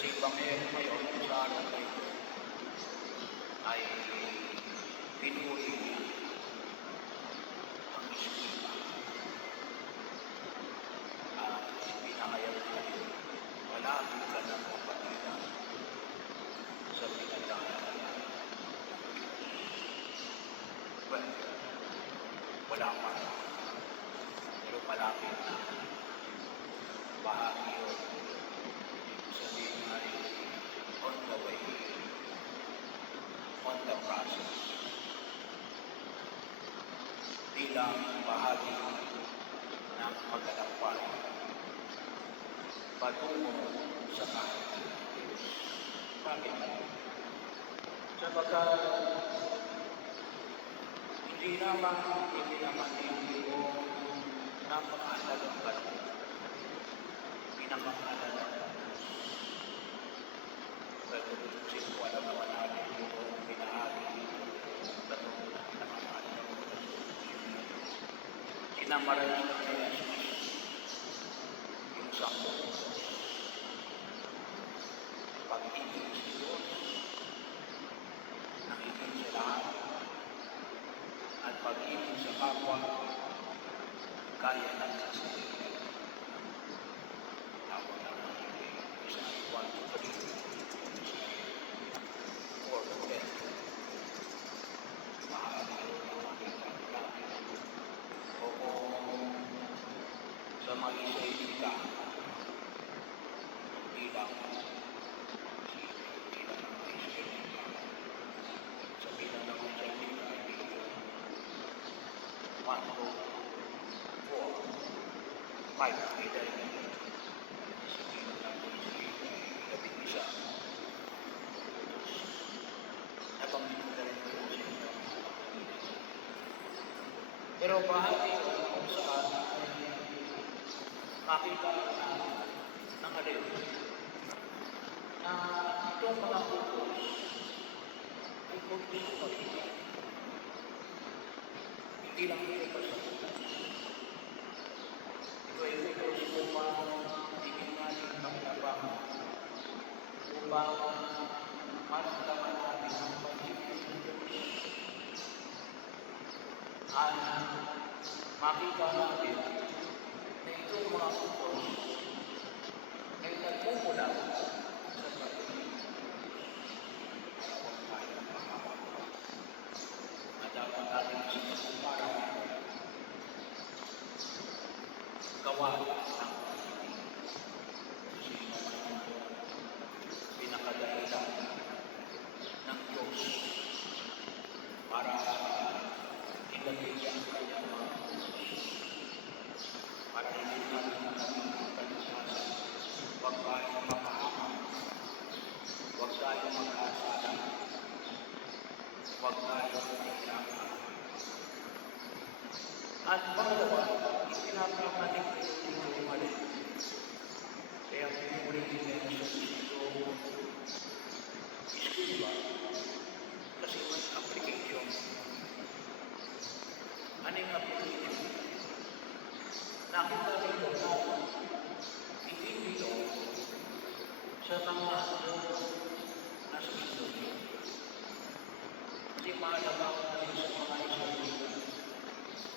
Kasi Ebanghelyo ngayon sa araw na ito ay pinuri niya ang iskita at ipinahayag natin malapit ka ng kapatiran sa pinagdadaanan. Well, wala pa. Pero malapit na. Bahagi yun. Sabihin ay on the way. On the process. Bilang bahagi ng magalakway patungo sa kahit. Bakit? Sapagkat hindi naman yung napakahalagang kalong pinakahalaga. Pero kung alam naman natin yung pinahagi patungo na pinakahalaga. Sinamaray na kaya yung sampo. Pag-ibig sa Diyos, nakikita sa lahat, at pag-ibig sa kapwa, kaya ng kasalanan. Tawag naman yung isang 1, 2, 3, 4, 10. Mahali yung makita natin. O sa mag-isay ka, bilang sabihin na naman siya dito ay dito 1, 2, 4, 5 ay dahil sabihin na naman siya labing isa nabanggit na rin ko siya. Pero bahagi kung saan makita ng alin na itong mga pupos ay kunting makita. Hindi lang ito pasakutan. Ito ay pupos upang tingin natin paglabangan, upang maramdaman natin ang pag-ibig ng Diyos. At makita natin na itong mga pupos ay nagmumula sa pag-ibig. At dapat natin sinasumparang gawa ng pag-ibig. Kasi naman ito pinakadahilan ng Diyos para ilagay ang kanyang mga pupos. Para hindi natin ang kalisasan. Huwag tayong makahaman. Huwag tayong mag-aasala. Huwag tayong mag-aasala. At pangalawa, ipinapakanik na yung umalit. Kaya pinuli nila sa ito iskuba kasi may application. Ano yung application? Nakita rin ko na hindi dito sa mga nasa studio. Kasi mahalaga ko na rin sa mga studio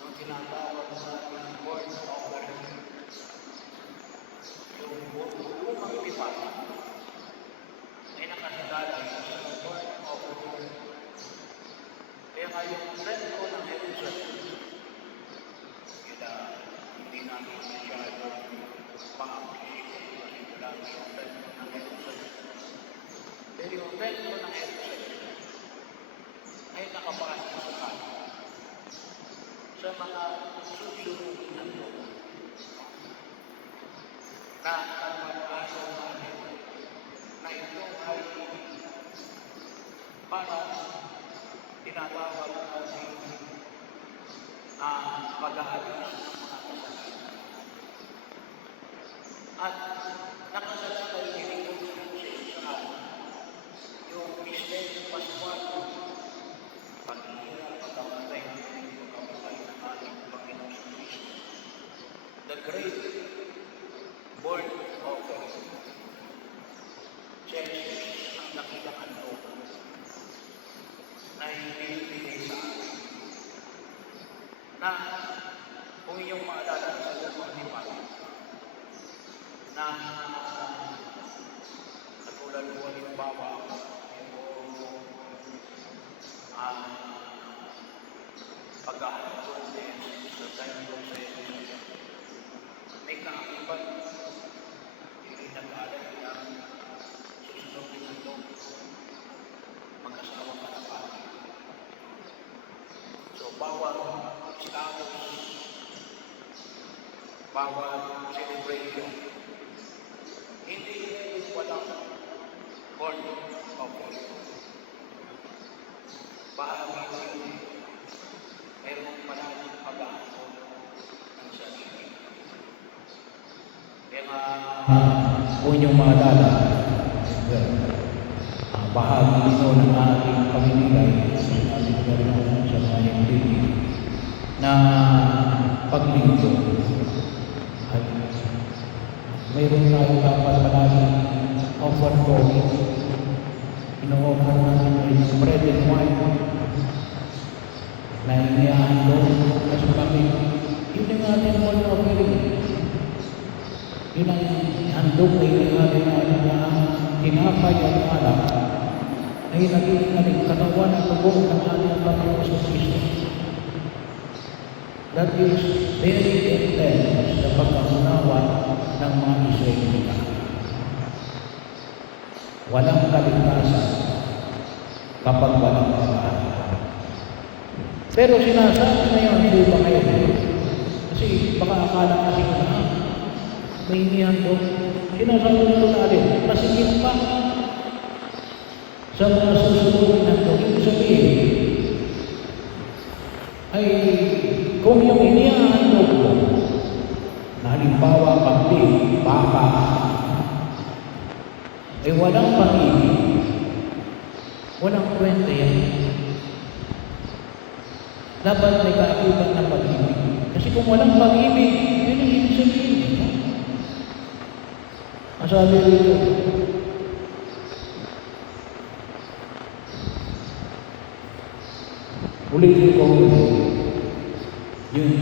nung tinatawag na board operator. Yung lumang department ay nakasigala sa board operator. Kaya nga yung trend ko ng Jerusalem, kaya hindi namin masyado ma-appreciate kasi wala na yung trend ng Jerusalem. Pero yung trend ko ng Jerusalem ay nakapasok sa kanya sa mga susunod ng loob na nagpapasok namin na ito ay para tinatawag natin pag-aalis ng mga kasalanan. At nakasalalay din ito sa yung misteryo Pascual, paghihirap, pagkamatay ng pagkamatay ng ating Panginoon sa Kristo. The great burnt offering. si Jesus ang nakitang handog na ibinibigay sa atin. Na kung inyong maalala sa lumang tipan, na katulad po halimbawa pag-ahandog din sa time sa may kaakibat, hindi nag-alay ng susunod din handog, mag-asawa ka na pati. So, bawal status, bawal celebration, hindi walang born of God. Bahagi mo yun, mayroon maraming pag-ahandog ng sarili. Kaya kung inyong maalala, bahagi nito ng ating pamimigay, sinabi ko rin ako sa mga hindi, na paglinggo. At mayroon tayo dapat palagi offer going. Ino-offer natin yung bread and wine na inihahandog. Kasi bakit? Yun ang ating mga offering. Yun ang handog na inihahandog natin na tinapay at alak ay naging katawan at tubo ng ating Panginoon sa Kristo. That is very intense sa pagkaunawa ng mga Israelita. Walang kaligtasan kapag walang pag-ahandog. Pero sinasabi na yun, hindi ba kayo? Kasi baka akala kasi ko na may inihandog. Sinasabi nito natin, masigit pa sa mga susunod na ito. Ibig sabihin, ay kung yung inihandog mo, na halimbawa kambing, baka, ay walang pag-ibig, walang kwenta yan. Dapat may kaibigan na pag-ibig. Kasi kung walang pag-ibig, yun ang ibig sabihin. Masabi rito, ulitin ko yun.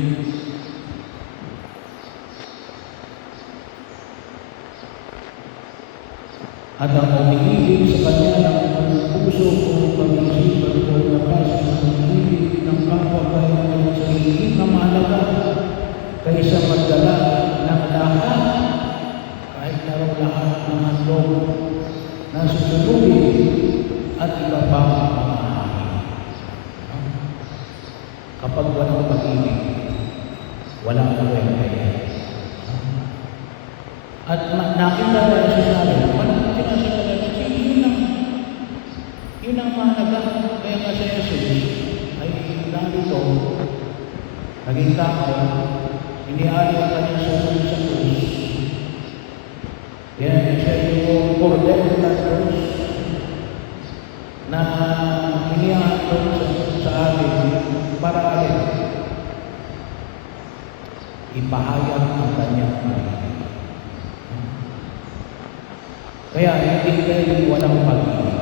At ang umiibig sa kanya ng puso ko, pag-isipan ko, lakas ng umiibig ng kapwa kaya ng sarili na mahalaga kaysa magdala ng lahat, kahit naroon lahat ng handog na susunugin at iba pang mga hangin. Kapag walang pag-ibig, walang kwenta yan. At nakita na siya namin, walang sinasabi kasi yun ang mahalaga. Kaya nga si Jesus ay narito, naging tao, iniali ang kanyang sarili sa krus. Yan siya yung kordero ng krus na inihandog sa atin para alin ipahayag ang kanyang pag-ibig. Kaya hindi pwedeng walang pag-ibig.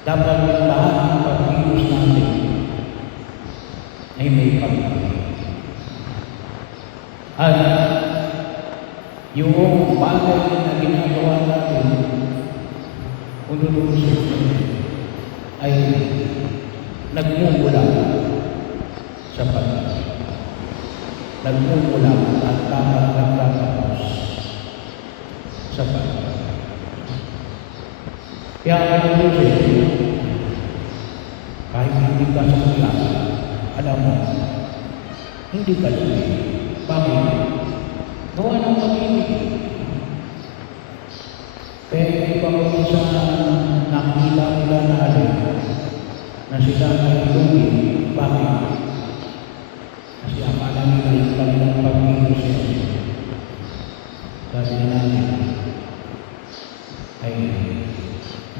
Dapat yung lahat ng pag-ibig natin ay may pag-ibig. At yung bagay na ginagawa natin unulunod ay nagmumula sa pag-ibig. Nagmumula at dapat nagtatapos sa pag-ibig. Kaya ang Diyos, kahit hindi ka sa kanya, alam mo, hindi ka luwi. Bakit? Gawa ng pag-ibig. Kaya hindi pa ko sa nakita nila na alin na sila ay luwi. Bakit? Kasi akala nila yung kanilang pag-ibig siya. Sabi namin, ay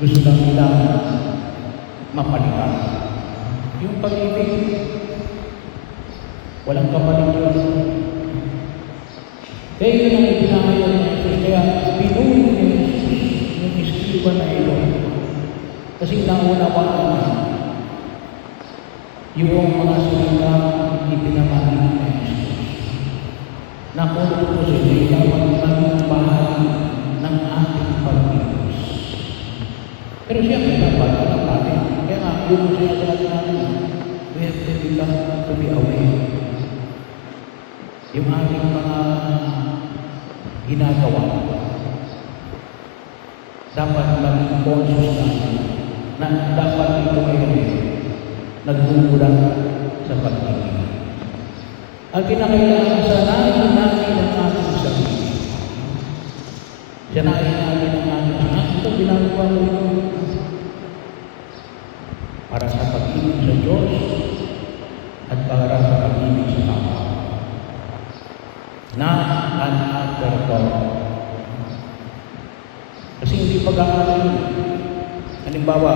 gusto lang nila mapalitan. Yung pag-ibig, walang kapalit yun. Kaya yun ang ipinahayag ng Jesus. Kaya pinuli ni Jesus yung ba na ilo? Kasi naunawaan na yung mga salita ipinamahal ni Jesus. Nakulot ko sa inyo, dapat maging bahagi ng ating pag-ibig. Pero siyempre dapat alam natin. Kaya nga, yun siya sa atin natin. We have to be aware. Yung ating mga ginagawa, dapat maging conscious natin na dapat ito ay nagmumulan sa pag-ibig. Ang kinakailangan, sanayin natin ang ating sarili. Sanayin natin ang ating sarili. Ito, ginagawa mo ito para sa pag-ibig sa Diyos at para sa pag-ibig sa kapwa. Na an afterthought. Kasi hindi pag-aaral yun. Halimbawa,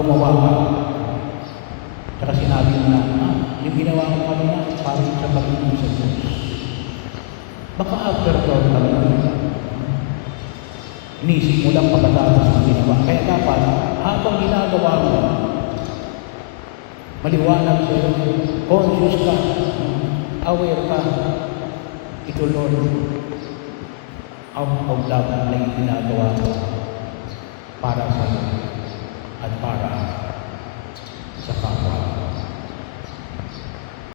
gumawa ka. Saka sinabi mo na, yung ginawa ko kanina, parang sa pag-ibig sa Diyos. Baka afterthought lang yun. Inisip mo lang pagkatapos ng ginawa. Kaya dapat, habang ginagawa mo, maliwanag sa'yo, conscious ka, aware ka, ito Lord, out of love na ginagawa mo para sa at para